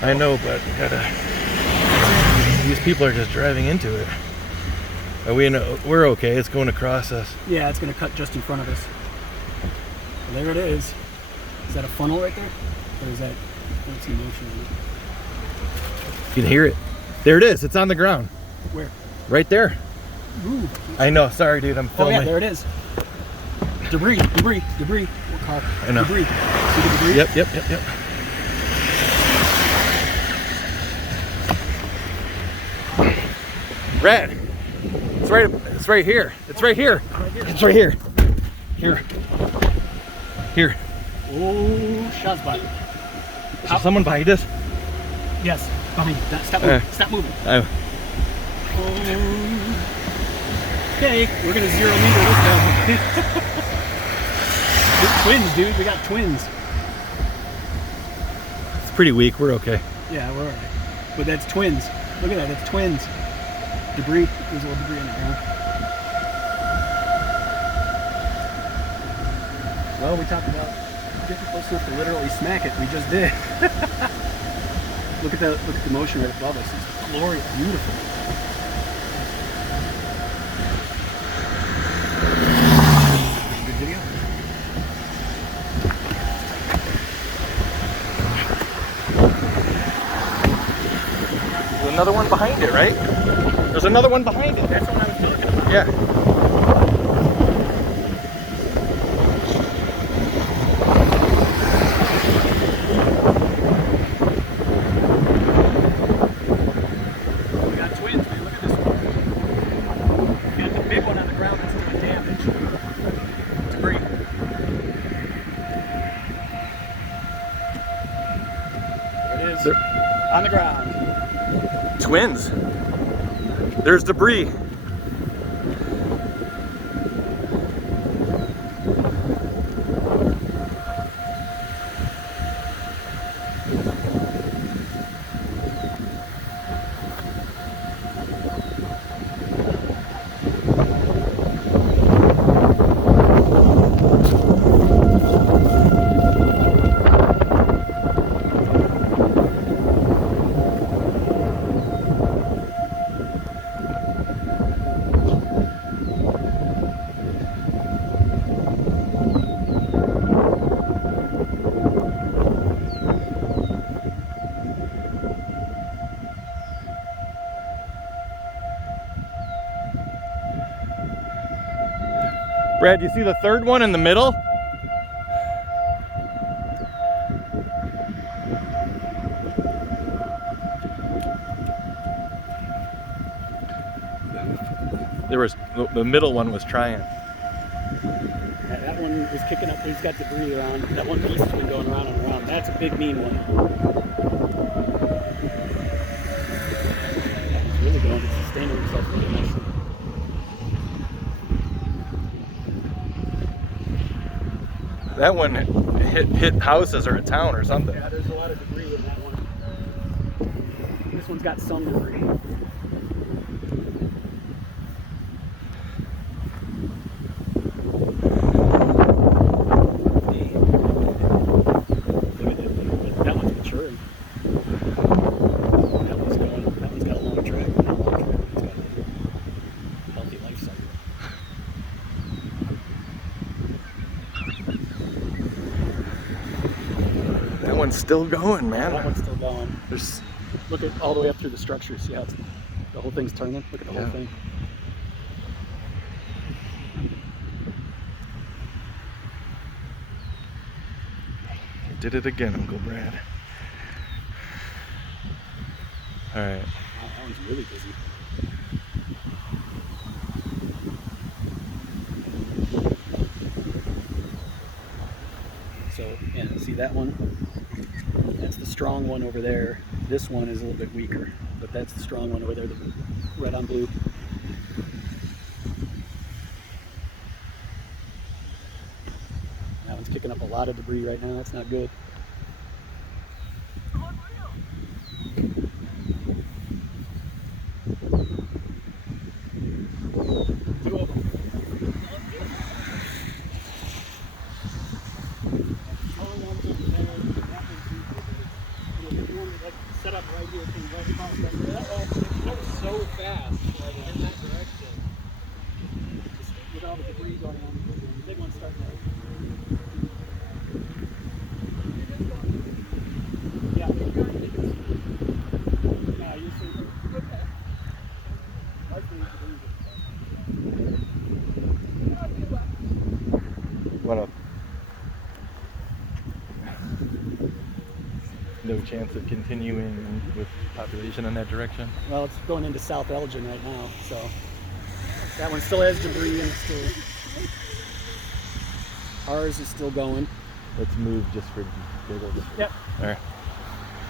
I know, but these people are just driving into it. Are we we're okay. It's going across us. Yeah, it's going to cut just in front of us. Well, there it is. Is that a funnel right there? Or is that... I don't see motion in it. You can hear it. There it is. It's on the ground. Where? Right there. Ooh. I know. Sorry, dude. I'm filming. Oh, yeah, there it is. Debris. What car? I know. Debris. See the debris? Yep. Brad, it's right here. It's right here. It's right here. Here. Oh, shots by. Is there someone behind us? Yes, behind. Stop moving. Stop moving. Okay, we're gonna 0 meter this time. Twins, dude. We got twins. It's pretty weak. We're okay. Yeah, we're alright. But that's twins. Look at that. That's twins. Debris. There's a little debris on the ground. Well, we talked about getting close enough to literally smack it. We just did. Look at the motion right above us. It's glorious, beautiful. Good video. There's another one behind it, right? There's another one behind it. That's the one I was talking about. Yeah. On the ground. Twins. There's debris. Brad, you see the third one in the middle? The middle one was trying. Yeah, that one was kicking up. He's got debris around. That one piece has been going around and around. That's a big, mean one. He's really going to sustain himself really nicely. That one hit houses or a town or something. Yeah, there's a lot of debris in that one. This one's got some debris. That one's maturing. That one's got a long track. Not a long track, but it's got a healthy life cycle. That one's still going, man. That one's still going. There's... Look at all the way up through the structure. See how the whole thing's turning? Look at the whole thing. You did it again, Uncle Brad. All right. Wow, that one's really busy. So, yeah, see that one? That's the strong one over there. This one is a little bit weaker, but that's the strong one over there, the red on blue. That one's kicking up a lot of debris right now. That's not good. Two of them. like set up right here, came right across that. It goes so fast in that direction. Just with all the debris going on, the big one's starting to. Yeah. Yeah, you see. Okay. What up? No chance of continuing with population in that direction? Well, it's going into South Elgin right now, so that one still has debris and it's still. Ours is still going. Let's move just for giggles. Yep. All right.